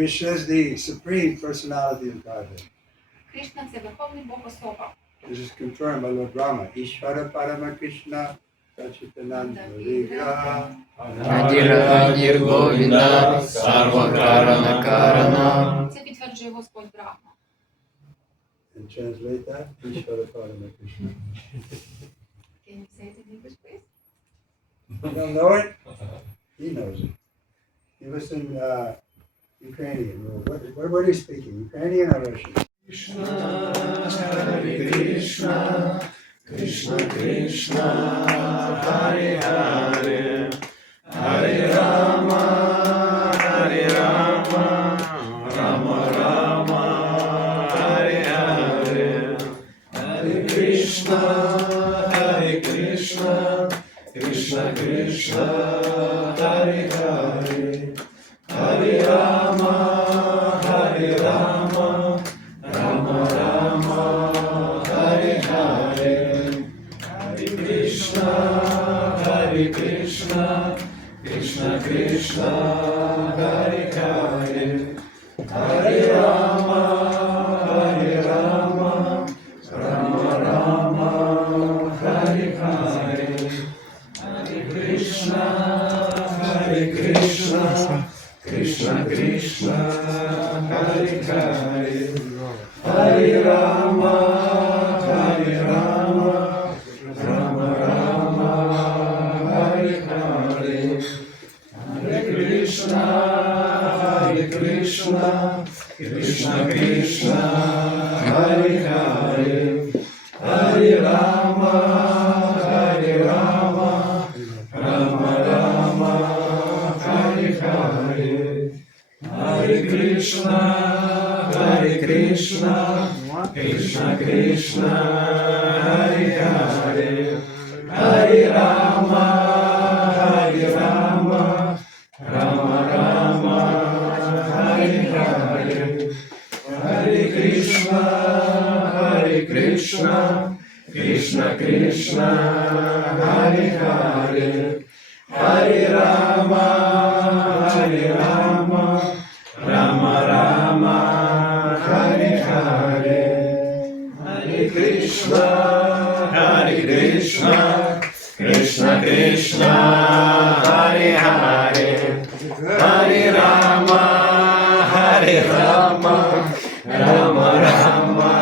Krishna is the supreme personality of Godhead. Кришна це Верховний Бог особа. This is confirmed by Lord Brahma. Ishvara Parama Krishna Sachitananda Vigraha Адіра Нірговінда, Сарвакарана Карана. Це підтверджує Господь Брахма. And translate that. Ishvara Parama Krishna. Can you say it in English, please? You don't know it? He knows it. He listen Ukrainian. What are you speaking? Ukrainian or Russian? Krishna, Hare Krishna, Krishna Krishna, Hare Hare, Hare Rama, Hare Rama, Rama Rama, Hare Hare, Hare Krishna, Krishna Krishna, Hare Hare, Hare Rama, Hare Rama, Rama Rama, Hare Hare, Hare Krishna, Krishna Krishna, Hare Hare, Hare Rama, Rama Rama, Hare Hare, Hare Krishna, Krishna Krishna, Hare Hare, Hare Rama, Rama Rama, Hare Hare, Hare Krishna, Krishna Krishna, Hare Hare, Hare Rama, Rama Rama, Hare Hare, Hare Krishna, Krishna Krishna, Hare Hare, Hare Rama, Rama Rama, Hare Hare, Hare Krishna, Krishna Krishna, Hare Hare, Hare Rama, Rama Rama, Hare Hare, Hare Krishna, Krishna Krishna, Hare Hare, Hare Rama, Rama Rama,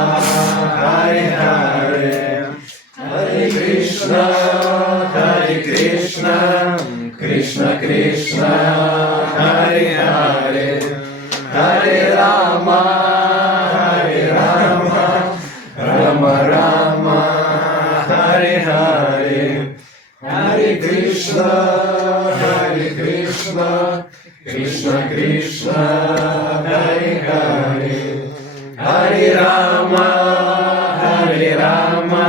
Hare Hare, Hare Krishna, Krishna Krishna, Hare Hare, Hare Rama, Rama Rama, Hare Hare, Hare Krishna, Krishna Krishna, Hare Hare, Hare Rama,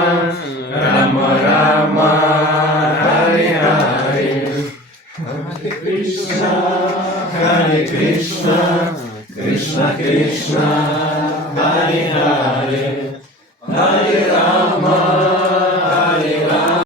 Rama Rama, Hare Hare, Hare Krishna, Krishna Krishna, Hare Hare, Hare Rama,